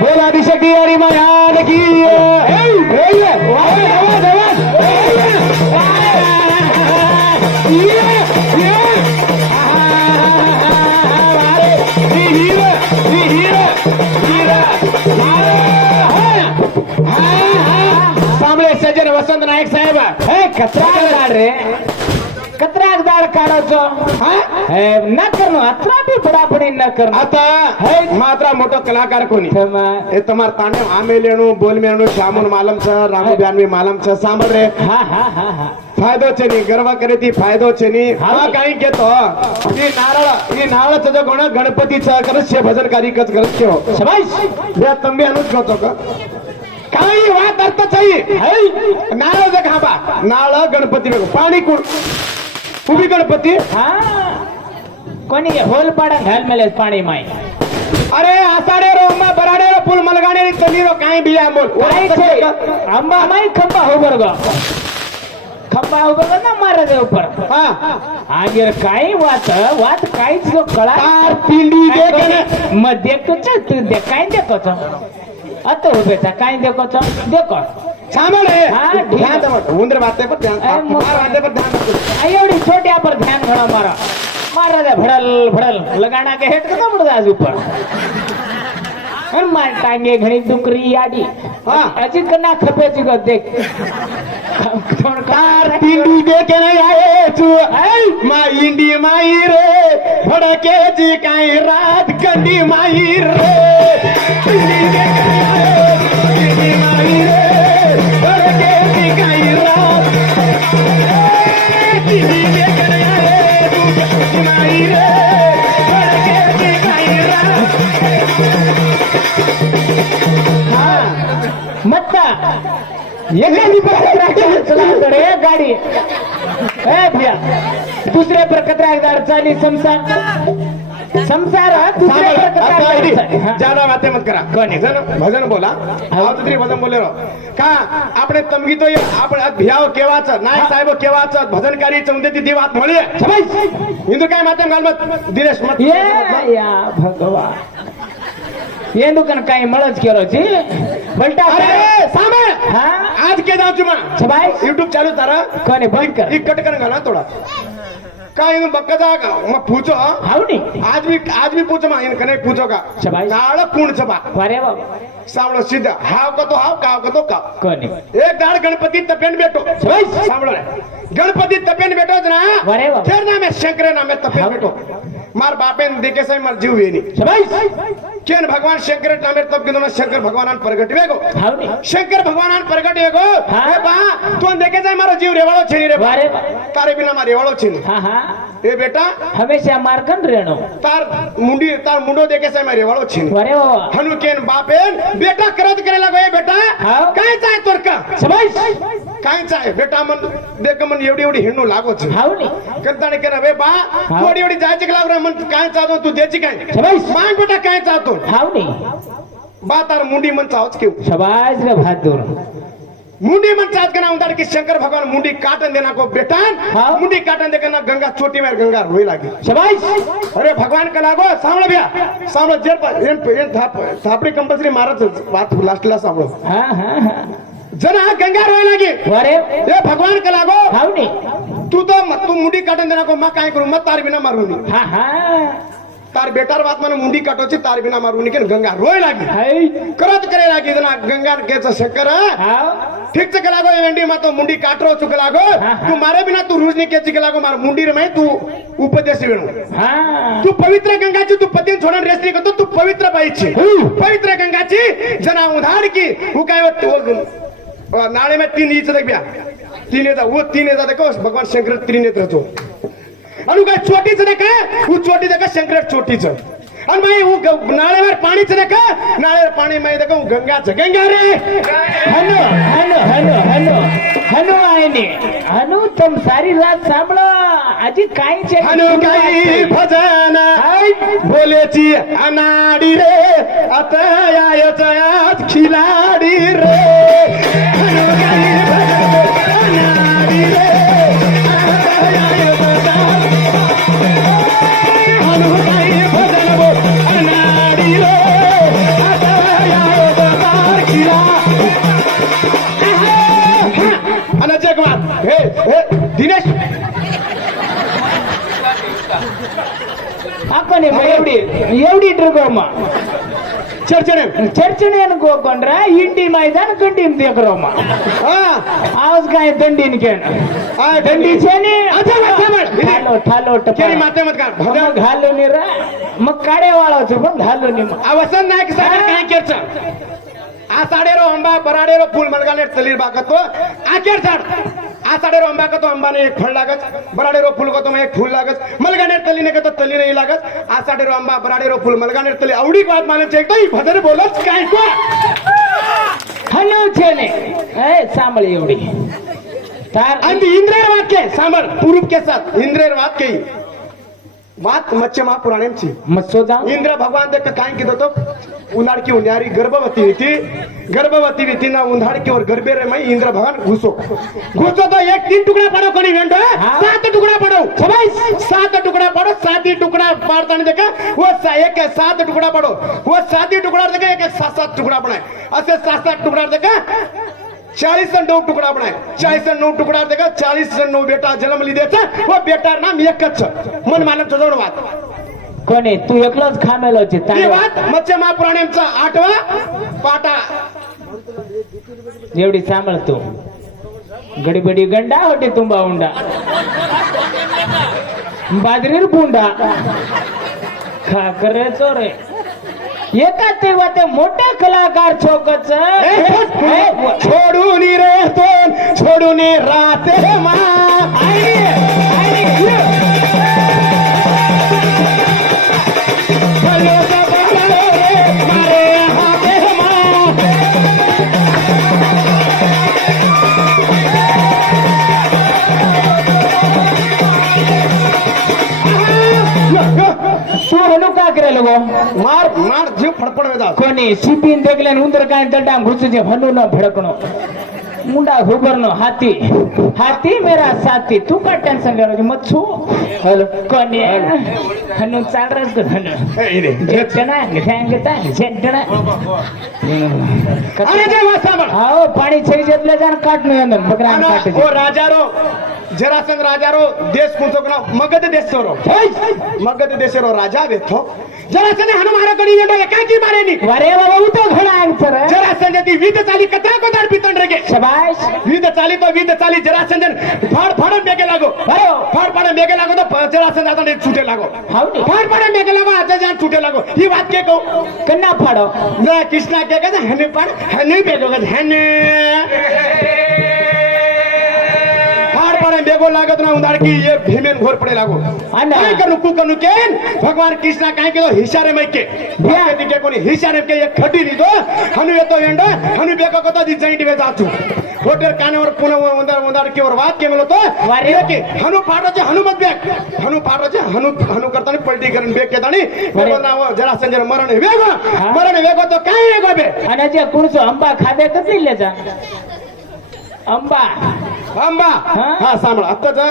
बोला दिशकी हरी महान की सांभळे सज्जन वसंत नाईक साहेब कचरा रे कचऱ्याक दाड काढायचं न करणं अत्राटी बडाबडी न करणं आता मात्र मोठो कलाकार कोणी हे तुम्हार ताने आमेलेणू बोलमेणू श्यामून मालम छ रामू ब्यानवी मालम छ सांभळ रे फायदो छेनी गर्व करे ती फायदो छेनी हा काही घेतो ही नारळाचं जो कोण गणपतीचं करस्य भजन कार्य करत ठेव शाबाश या तंबी अनुज करतो का काही वाद अर्थच आहे नारळ खांबा नारळ गणपती पाणी कोण उभी गणपती कोणी होल पाडा घाल मेले पाणी माई अरे आसाडे रो अम्मा बराडे रो पुल मलगाणे चली रो काही बिया बोल अंबा माई खंबा हो बरगा खंबा हो बरगा ना मारा दे ऊपर आगे काही वात काहीच जो कळा पिंडी दे मग देखतो तू दे काय देखो आता हो बेटा काय देखो देखो सामान है ध्यान दो उंदर बातें पर ध्यान मार बातें पर ध्यान एवढी छोट्या पर ध्यान घणा मारा मारा दे भड़ल भड़ल लगाना के हेट कदा पड़ जाज ऊपर और मार टांगे घणी दुकरी आडी अजी कना खपे जी को देख कार पिंडी देखे नहीं आए तू माई इंडी माई रे भड़के जी काई रात कंडी माई रे पिंडी देखे नहीं आए इंडी माई रे भड़के जी काई रात पिंडी देखे नहीं आए तू माई रे भड़के जी काई रात मत्ता एकानी पर चला रे गाड़ी भैया दूसरे पर कतरा चाली संसार ज्यादा बातें मत करा भजन बोला तरी भजन बोले का આપણે તમગી તો આપણે ભિયાઓ કેવાच નાયક સાહેબો કેવાच ભજનકારી ચૌંદેતી દી વાત મળી हिंदू काय माध्यम घालमत दिनेश मत या भगवान ये दुकान काही मळच केलो छी बलटा अरे सामे आज के जाऊ चुमा छबाई YouTube चालू तारा कोने बंद कर एक कट कर घाला थोड़ा का इन बक्का मैं पूछो हाउनी आज भी पूछो इन कने पूछो का छबाई नाळ पूर्ण छबा अरे बाबा सामलो सीधा हाव का तो हाव काव का तो काव कोने एक दाड़ गणपति तपेन बेटो छबाई सामलो गणपति तपेन बेटो ना अरे बाबा फिर ना मैं शंकर ना मैं तपेन बेटो मार बापेन देखे से मर जीव वेनी छबाई केन भगवान शंकर नामे तब के दोना शंकर भगवान प्रगट वेगो हाउनी शंकर भगवान प्रगट वेगो ए बा तू देखे जाय मारो जीव रेवाळो छेनी रे अरे तारे बिना मारे रेवाळो छेनी हां ए बेटा हमेशा मारकन रेणो तार मुंडो देखे से मारे रेवाळो छेनी अरे बाबा हनु केन बापेन बेटा करत करे लगो ए बेटा काय चाय तोर का छबाई काय चाय बेटा मन देख मन एवढी एवढी हिंडू लागो छे हाउनी कंताने के रे बा थोडी एवढी जायची लागो रे मन काय चाहतो तू देची काय छबाई मांग बेटा काय चाहतो हाउनी बा तार मुंडी मन चावच क्यों शबाज रे बहादुर मुंडी मन चाहत के ना उधर कि शंकर भगवान मुंडी काटन देना को बेटान मुंडी काटन दे के ना गंगा चोटी में गंगा रोई लागी शबाज अरे भगवान का लागो सामने भैया सामने जेल पर एन थापड़ी कंपल्सरी मारत बात लास्टला सामने हां जना गंगा रोई लागी अरे ए भगवान का लागो हाउनी तू मुंडी काटन देना को मैं काय करू मत तार बिना मारूनी हां तार बेटार बात मन मुंडी काटो छी तार बिना मारूनी के गंगा रोई लागी करत करे लागी जना गंगा के शंकर ठीक से लागो वेंडी मा तो मुंडी काटरो चुक लागो तू मारे बिना तू रूजनी के चिक लागो मार मुंडी रे मैं तू उपदेश वेणू तू पवित्र गंगाची तू पतीन छोडन रेसली करतो तू पवित्र बाईची पवित्र गंगाची जना उधार की हु काय नाळे में 3 इंच देख बिया 3 येता वो 3 येता देखो भगवान शंकर 3 नेत्र तो अनु काय चोटीच देखा वो चोटी देखा शंकर चोटीच आणि भाई वो नाळेवर पाणीच देखा नाळेवर पाणी मै देखा गंगा गंगा रे हनु आईने हनु तुम सारी रात सांभळा आजी काय छे हनु काही भजन बोलेची अनाडी रे आता खिलाडी रे हनु काही भजन अनाडी रे हनु काही भजन अनाडी रे आता कोणी मग एवढी ड्रगोमा ಚರ್ಚಣೆ ಅನ್ಕೋಕೊಂಡ್ರ ಇಂಡಿ ಮೈದಾನ ಗಂಡಿನ ತೆಗ್ರೋಮ ಆವಾज काय दंडीन केन दंडी छेनी ठालो मग घालो नि रा मग काडे वाळावचं पण घालो नि वसन नायक सागर काय केरच आ साडेरो अंबा बराडेरो फूल मनगाले चलीर बाकतो आकेर झाड आ साडेरो अंबा का तो अंबाने एक फळ लागत बराडेरो फूल को तो एक फूल लागत मलगाने तलीने का तो तली नाही लागत आ साडेरो अंबा बराडेरो फूल मलगाने तली आवडी बात माने चेक तो भदर बोलत काय को हनो छेने ए सांभळ एवढी तार आणि इंद्रेर वाक्य सांभळ पुरुष के साथ इंद्रेर वाक्य बात मच्छे महापुराणांची मत्सोदा इंद्र भगवान देख काय किदो तो उन्हाळ की उन्यारी गर्भवती थी ना उन्हाळ की और गर्भे रे मैं इंद्र भगवान घुसो तो एक 3 टुकड़ा पड़ो कोनी वेंडो 7 टुकड़ा पड़ो शाबाश 7 टुकड़ा पड़ो 7 टुकड़ा पारताने देखा वो एक 7 टुकड़ा पड़ो वो 7 टुकड़ा देखा एक 7 टुकड़ा बनाए असे 7 टुकड़ा देखा 40 टुकड़ा बनाए 40 टुकड़ा देखा 40 बेटा जन्म लीधे वो बेटा नाम एकच मन मानव चोदवण वात कोणी तू एकलाच खामेलो छे ही वात मत्स्य महापुराणांचा 8वा पाटा एवढी सांभाळ तू गडबडी गंडा होते तुंबा उंडा बाजरीर बुंडा खा करे चोरे एका तेव्हा ते मोठे कलाकार छोकच छोडून रहतो छोडून राहते मा तू हनु का करेल गो मार मार जीव फडफड वेदा कोणी सीपीन देखले उंदर काय दड्डा घुसजे हनु न भडकणो मुंडा हुबरनो हाथी मेरा साथी तू का टेंशन ले मत छू हेलो कोणी हनु चालरस को हनु जेटना घेंगता जेटना अरे जय वासाबळ आओ पाणी छई जेतले जान काटनो अंदर बकरान काटे ओ राजारो जरासंध राजारो देश कुंचोकना मगध देशरो मगध देशरो राजा बेथो जरासंध हनुमान कडी वेडो एकाकी मारेनी वरे बाबा उतो घडा आंसर जरासंध ती विध चाली कतरा को दाड पितन रगे शाबाश विध चाली जरासंध फाड़ बेगे लागो फाड़ बेगे लागो तो जरासंध आता छूटे लागो हाउडी फाड़ बेगे लागो आता जान छूटे लागो ही बात के को कन्ना फाड़ो ना कृष्णा के कहता हने पाड़ हने बेगो हने बेगो लागत ना उदार की ये भीमेन घोर पड़े लागो काय करू केन भगवान कृष्णा काय केलो हिसारे मै के भगवती के कोनी हिसारे के एक खडी लीधो हनु येतो वेंडो हनु बेको कतो दी जैंट वे जाचू होटर कानेवर पुन्हा उदार की और बात के मेलो तो वारे के हनु फाटो छे हनु मत बेक हनु फाटो छे हनु करतानी पलटी करन बेक के तानी बेगो ना जरा संजय मरण वेगो तो काय वेगो बे અને જે કુણસો અંબા ખાધે કદી લેજા अंबा हा सांभाळ आत्ताचा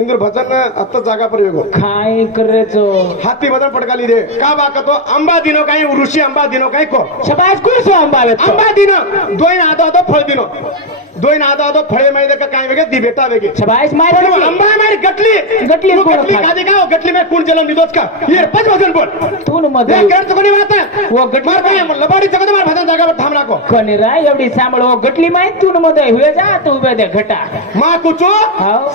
इंद्र भजन आत्ता जागा पर वेगो खाई करेचो हाती बदन पडकाली दे का बाका तो अंबा दिनो काही ऋषी अंबा दिनो काही को शबाश कुणसो अंबा वेतो अंबा दिनो दोन आदो फळ दिनो दोन आदो फळे माहिती का काय वेगे दी बेटा वेगे शबाश मार अंबा मार गटली गादी का गटली में कोण जलम दिदोस का ये पच भजन बोल तू न मध्ये करत कोणी वाता वो गटली मार काय लबाडी जगत मार भजन जागा पर थांब राखो कोणी रा एवढी सांभाळ वो गटली माहित तू न मध्ये हुए जा तू उभे दे घटा मा कुचो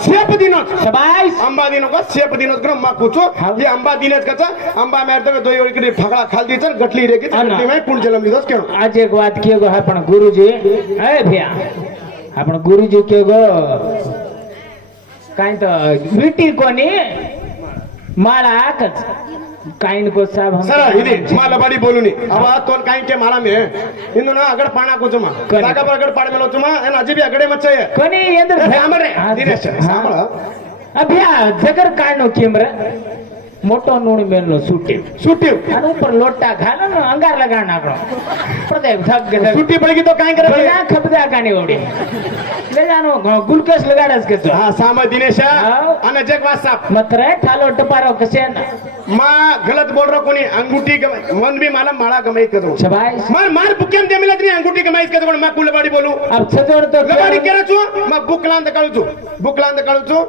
सेप दिनो शबाश अंबा दिनो का सेप दिनो ग्रम मा कुचो ये अंबा दिनेच कचा अंबा मारतो दोय ओळी फगळा खाल दीचर गटली रे की गटली में कोण जलम दिदोस केनो आज एक बात कियो गो आपण गुरुजी ए भैया आपण गुरुजी के गो काय तो विटी कोणी माळा आकच काइन को साहब हम सर इदी माला बाडी बोलुनी अब तोन काइन के माला में इनु ना अगड़ पाना को जुमा जागा पर अगड़ पाड़ मेलो जुमा एन अजीबी अगड़े मत चाहिए कोणी येंद्र सामरे दिनेश सामळ अभ्या जगर काढनो केमरे मोटो नूण मेलनो सूटी अनु पर लोटा घालो न अंगार लगा नाकड़ो प्रदेव थक गए सूटी पड़गी तो काई करे बड़ा खपदा कानी ओडी ले जानो गुलकस लगाडस के हां साम दिनेश अन जग वासाप मतरे ठालो टपारो कसेन मा गलत बोल रहा कोनी अंगूठी मन भी माला माला गमई कदो शाबाश मार बुकेम दे मिलत नहीं अंगूठी गमई कदो मा कुल बाडी बोलू अब सजोड तो लबाडी केरा छु मा बुकलांद काळू छु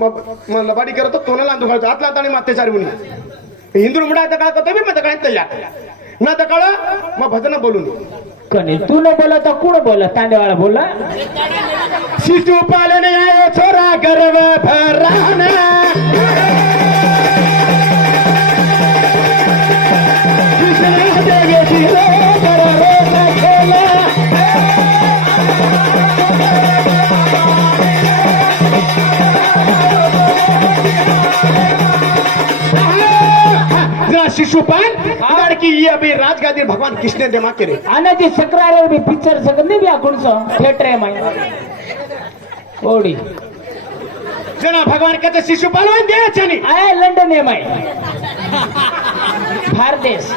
म लबाडी करतो तोने लांदू काळू आतला ताणी माते चारी मुनी हिंदू मुडा काय करतो मी मग काय तयार ना तर कळ मग भजन बोलून कने तू न बोला तर कुण बोला तांडेवाला बोला शिशु पालन आयो छोरा गर्व भराना कृष्ण देवे दिलो बरो खेला शिशुपाल लड़की ये अभी राजगादी भगवान कृष्ण ने दिमाग करे आना जी सक्रारे भी पिक्चर सकत नहीं भी आकुण सो थिएटर है माय ओडी जना भगवान कहते शिशुपाल वन दे छनी आए लंडन है माय भारत देश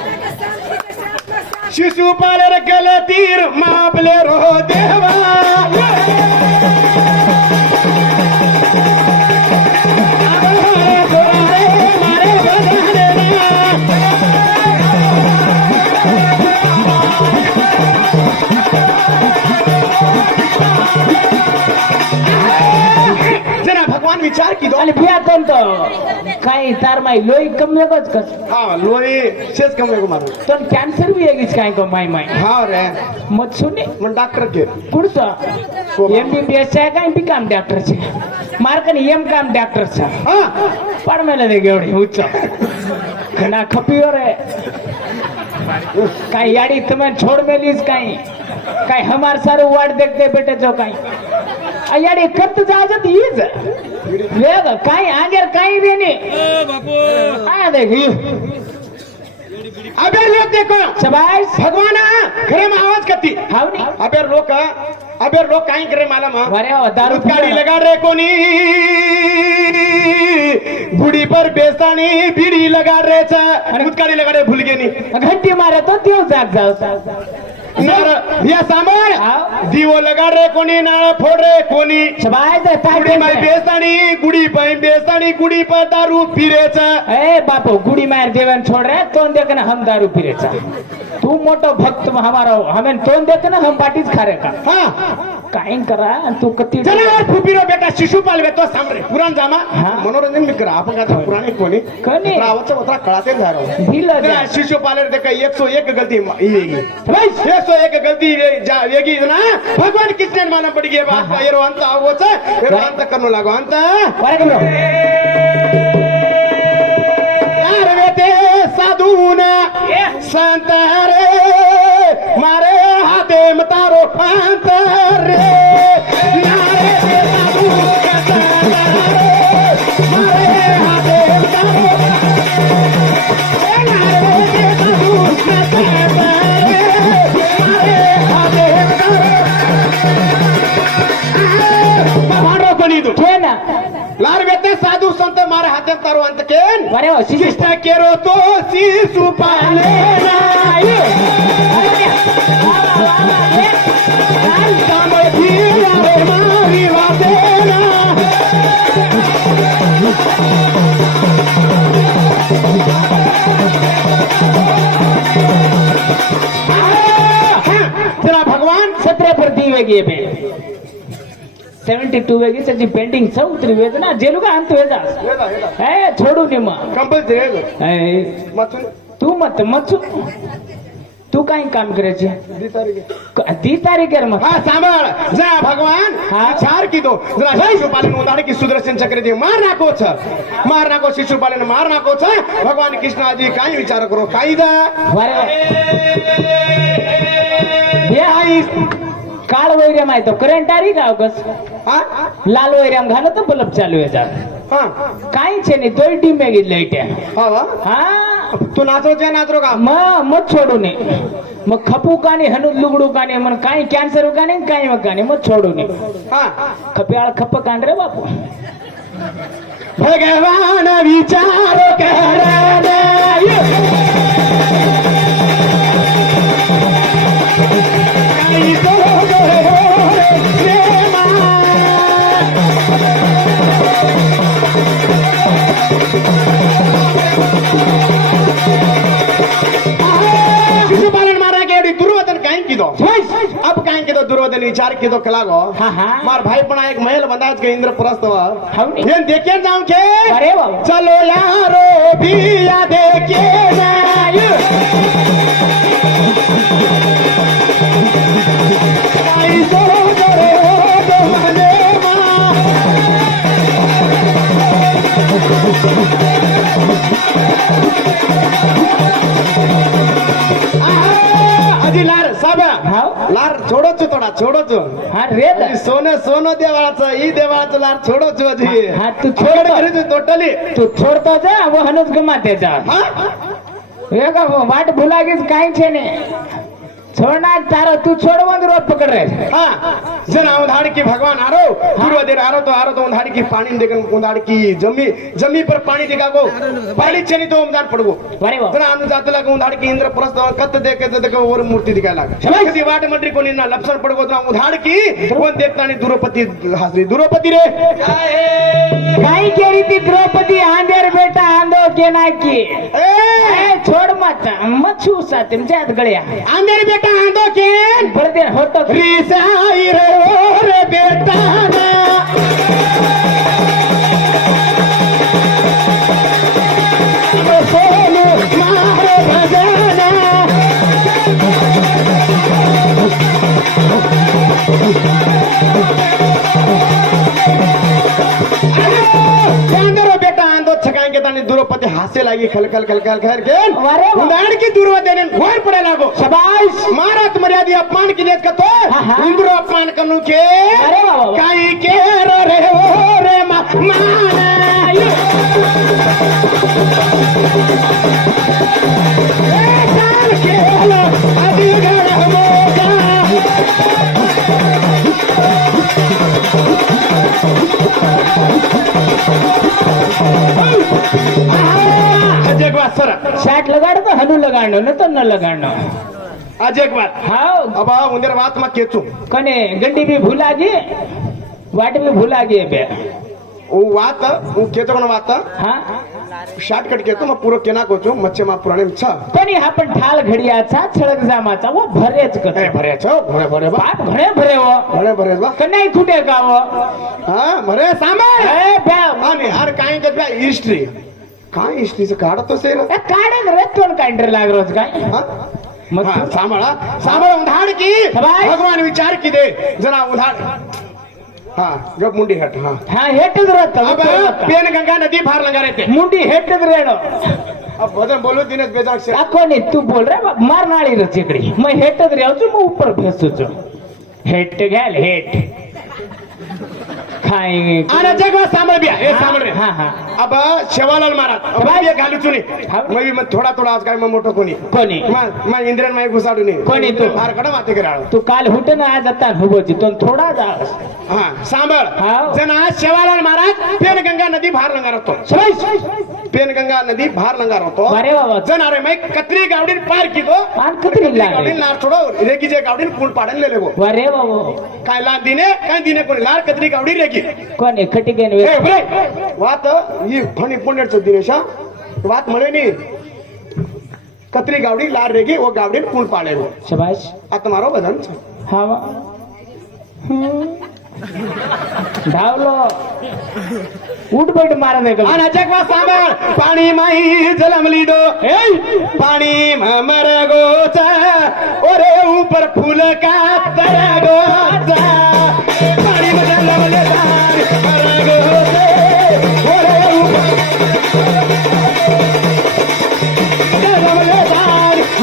शिशुपाल रे गले तीर मापले रो देवा विचार की दो आणि बिया तो काही तार माई लोई कमी कच कस हाँ लोई शेष कम को मारो तो कैंसर भी है काय को माई माई हाँ रे मत सुने मन डॉक्टर के कुडसा एमबीबीएस आहे काय बी काम डॉक्टर छे मार्कन एम काम डॉक्टर छे हां पण मेले दे गेवडी उच्च घना खपियो रे काय याडी तमन छोड़ मेलीस काय हमार सारो वाट देखते बेटे जो काय याडी कत जाजत हीज वेग काय आगर काय देने आ देख अबे लोग देखो शाबाश भगवान घरे में आवाज करती हाव नी अबे लोग काय करे मालूम अरे हो दारू गाड़ी लगा रे कोनी बुढ़ी पर बेसानी बीड़ी लगा रे गाड़ी लगा रे भूल गए नी घंटी मारे तो देव जाग जाओ या सामान दीवो लगा रे कोनी नाळ फोड़ रे कोनी शाबाश गुड़ी में बेसानी गुड़ी पर दारू पीरे ए बापू गुड़ी मार देवन छोड़ रहे तो देख ना हम दारू पीरे तू मोटो भक्त हमारा हमें तो देख ना हम बाटीज खा रहे का हाँ काय करा तू कती चला फुपीरो बेटा शिशुपाल वेतो सामरे पुराण जामा हाँ। मनोरंजन मी करा आपण का पुराणे कोणी कोणी रावचं वत्रा कळाते जा रहा ढीला जा शिशुपाल देख 101 गलती येगी भाई 101 गलती येगी ना भगवान कृष्ण माना पड़ गए बात येरो अंत आवोच येरो अंत करनो लागो अंत वारे करो यार बेटे साधुना संत रे मारे हाथे मतारो अंत रे नारे साधु मारे हाथे मतारो नारे साधु मारे हाथे मतारो कोणी दो के ना लार बेटे साधु संत मारे हाथे तारो अंत केन वारे हो कृष्ण केरो तो शिशुपाल तेरा भगवान 17 पर दी वेगी पे 72 वेगी सजी पेंडिंग सब उतरी वेज ना जेलू का अंत वेजा ए छोड़ू नि मा कंपल्सरी ए मत तू मत तू काय काम करे छे दी तारीख मत हाँ सांभाळ जरा भगवान हाँ। विचार की दो जरा शिशुपालन उदाहरण की सुदर्शन चक्र दे मार नाको शिशुपालन मार नाको भगवान कृष्ण आदि काय विचार करो कायदा हे आई काळ वैर्यम आहे तो करंट आरी का कस हाँ लाल वैर्यम घालो तो बल्ब चालू आहे जा हाँ काय छे ने तोय टीम में गी लाईट हाँ वा? हा तू नाचरो छे नाचरो का मत छोडू ने मग खपू काने हनु लुगडू काने मन काय कॅन्सर काने काय मग काने मत छोडू ने हाँ खप्याळ खप कान रे बापू भगवान विचार करे शिशुपालन मारा के दुर्योधन काय दो अब काहे की दो दुर्योधन विचार की दो कलागो मार भाई पणा एक महल बंदाज के इंद्रप्रस्थ ये देखे जाऊं के अरे बाबा चलो यारो बिया देखे जाए आई जो दो मने अजी लार सब लार छोड़ो छु थोडा छोड़ो छु हा रे सोने सोनो देवाचं ई देवाचं लार छोड़ो छु अजी हा तू छोड़ टोटली तू छोड़तो जा वो हनुज गमाते जा हे का वाट भुला गीस काही छे ने छोड़ना तारो तू छोड़वा रोज पकड़ रहे हाँ जना उधार की भगवान आरो पूर्व देर आरो तो उधार की पानी देखन उधार की जमी पर पानी दिखा गो पानी चली तो उधार पड़गो अरे वाह जना अनु जात लगा उधार की इंद्र प्रस्थ कत देखे देखो और मूर्ति दिखाए लगा कदी वाट मंत्री को निना लक्षण पड़गो जना उधार की वो देखता नहीं द्रौपदी हाजरी द्रौपदी रे काई के रीति द्रौपदी आंधेर बेटा आंधो के ना की ए छोड़ मत मच्छू सा तुम जात गड़िया आंधेर बेटा आंधो के बड़े होटो रिसाई रे बेटा ना सोनू मारे भजना बेटा आंदो छकाएंगे तानी द्रौपदी हास्य लागी खल खल खल खल खल के उदाहरण की दुर्योधन घोर पड़े लागो शाबाश मारत मर्यादा अपमान की देख तो इंद्र अपमान कनु के अरे बाबा काई के रे ओ रे मान के लो आदि गण होगा आज एक बात सर शाट लगाड़ तो हनु लगाड़ो न तो न लगाड़ो आज एक बात हाँ अब उंदर बात में केचू कने गड्डी भी भूला गी वाट भी भूला गी बे वो बात वो केचो कोन बात हाँ शॉर्टकट केतो मैं पूरा केना कोचू मच्छे मा पुराणे में छ कोणी हा पण ठाल घडियाचा छळक जामाचा वो भरेच कस भरे छो घणे भरे बाप घणे भरे वो घणे भरे बा कन्याई खुटे का वो हां भरे सामान ए बे आणि हर काही के बे हिस्ट्री काय हिस्ट्री से काढ तो से ए काढे रे तोन कांटर लाग रोज काय हां मत सांभाळा सांभाळ उधार की भगवान विचार की दे जना उधार हाँ जब मुंडी हट हाँ हाँ हेटद रहता अब पेन गंगा नदी भार लगा रहते मुंडी हेटद रेड़ो अब भजन बोलो दिनेश बेजाक से आको नहीं तू बोल रहा मार नाड़ी रो चिकड़ी मैं हेटद रे आजू मैं ऊपर भेसू जो हेट गैल हेट खाएंगे आना जगह सांभळ बिया हे सांभळ रे हाँ हाँ अब शेवालाल महाराज अब ये घालू चुनी मैं भी मैं थोड़ा थोड़ा आज काय मैं मोठो कोणी कोणी मैं इंद्रन मैं घुसाडू नी कोणी तू फार कडा माते कराळ तू काल हुटे ना आज आता हुबोची तो थोडा जा हां सांभळ हाँ जना शेवालाल महाराज पेन गंगा नदी भार लंगा रहतो पेन गंगा नदी भार लंगा रहतो अरे बाबा जना रे मैं कतरी गावडीन पार की दो पान कतरी लागे गावडीन लार छोड़ो रेगी जे गावडीन पुल पाडन ले लेबो अरे बाबा काय ला दिने कोणी लार कतरी गावडी रेगी कोणी खटिकेन ए बरे वात ही फणी पुण्यच दिनेशा वात म्हणे नी कतरी गावडी लार रेगी वो गावडीन पुल पाडेलो शाबाश आता मारो बदन छ हाँ धावलो उठ बैठ मारा दे आणि जगवा सांभाळ पाणी माई जलमली दो पाणी मर गोचा ओरे ऊपर फूल का तर गोचा पाणी में जलमले मर गोचे ओरे ऊपर जलमले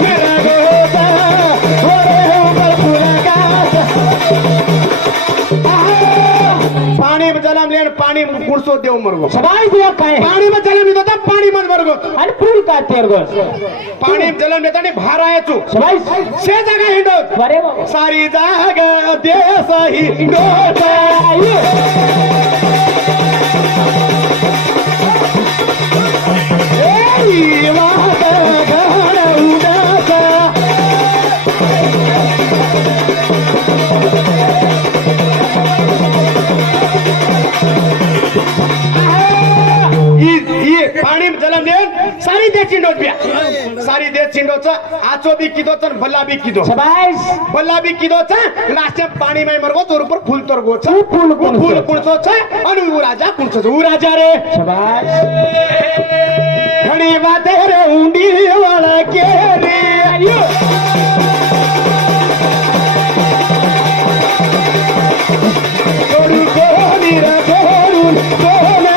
मेरा गोचा ओरे ऊपर फूल का पाणी में जलम लेन पाणी कुडसो देव मरगो सबाई दिया काय पाणी में जलम देता पाणी में मरगो आणि फूल का तेर गो पाणी में जलम देता नी भार आहे तू सबाई से जगह हिंडो अरे बाबा सारी जागा देश हिंडो ए वादा घड उदासा ये पानी में जलम देन सारी सारी दे चिंडोच बिया सारी दे चिंडोच आचो बी किदोच आणि भल्ला बी किदो शाबाश भल्ला बी किदोच लास्ट पाणी में मरगो तोर ऊपर फूल तोर गोच फूल कुणचो. फूल कुणचोच आणि उ राजा कुणचोच उ राजा रे शाबाश घडी वाते रे उंडी वाला के रे अयो सोडू कोणी रे सोडून कोणा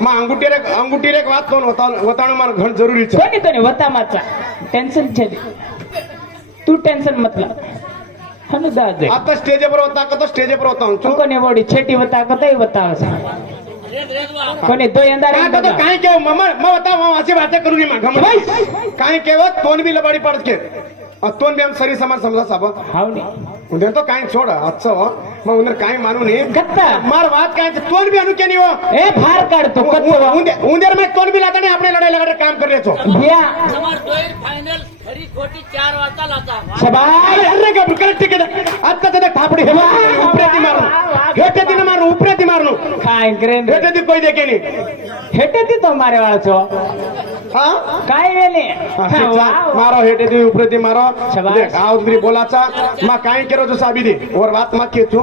मा अंगुठी रे बात कोण वताणो मार घण जरूरी છે कोणी तो वता माचा टेन्शन छे तू टेन्शन मतलब हनु दादे आता स्टेज पर होता का तो स्टेज पर होता हूं कोणी बॉडी छेटी वता कतई बताव कोणी दो अंदर का तो काई के मम्मा मैं बताओ अशी बातें करू नहीं मां भाई काई केव तोंड भी लबाडी पडत के तोंड भी हम सरी समान समजा साबा हावनी उधर तो काई छोड़ अच्छा हो मैं उधर काई मानू नहीं गत्ता मार बात काई तोंड भी अनु के नहीं हो ए फार काढ तू कत्तो उधर मैं तोंड भी लाता नहीं अपने लड़ाई लगा काम कर रहे छो बिया फायनल खरी खोटी 4 वाजता लाता शाबाश अरे का करेक्ट के आता ते थापडी हे उपरेती मारू हेटे दिन मारू उपरेती मारनो काय करेन हेटे दी कोई देखे नहीं हेटे ती तो मारे वाला छो हां काय वेले मारो हेटे दी उपरेती मारो शाबाश. देख आउद्री बोलाचा मा काई करो जो साबी दी और बात मा के तू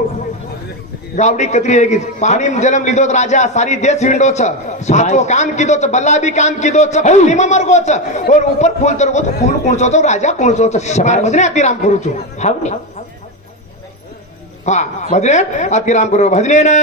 गावडी कतरी हेगी पाणी जन्म लीधो त राजा सारी देश हिंडो छ सातो काम कीधो छ बल्ला भी काम कीधो छ निम मरगो छ और ऊपर फूल तरगो तो फूल कुणचो छ राजा कुणचो छ मार भजने अतिराम करू छु हावनी हाँ भजने अतिराम करो भजने ना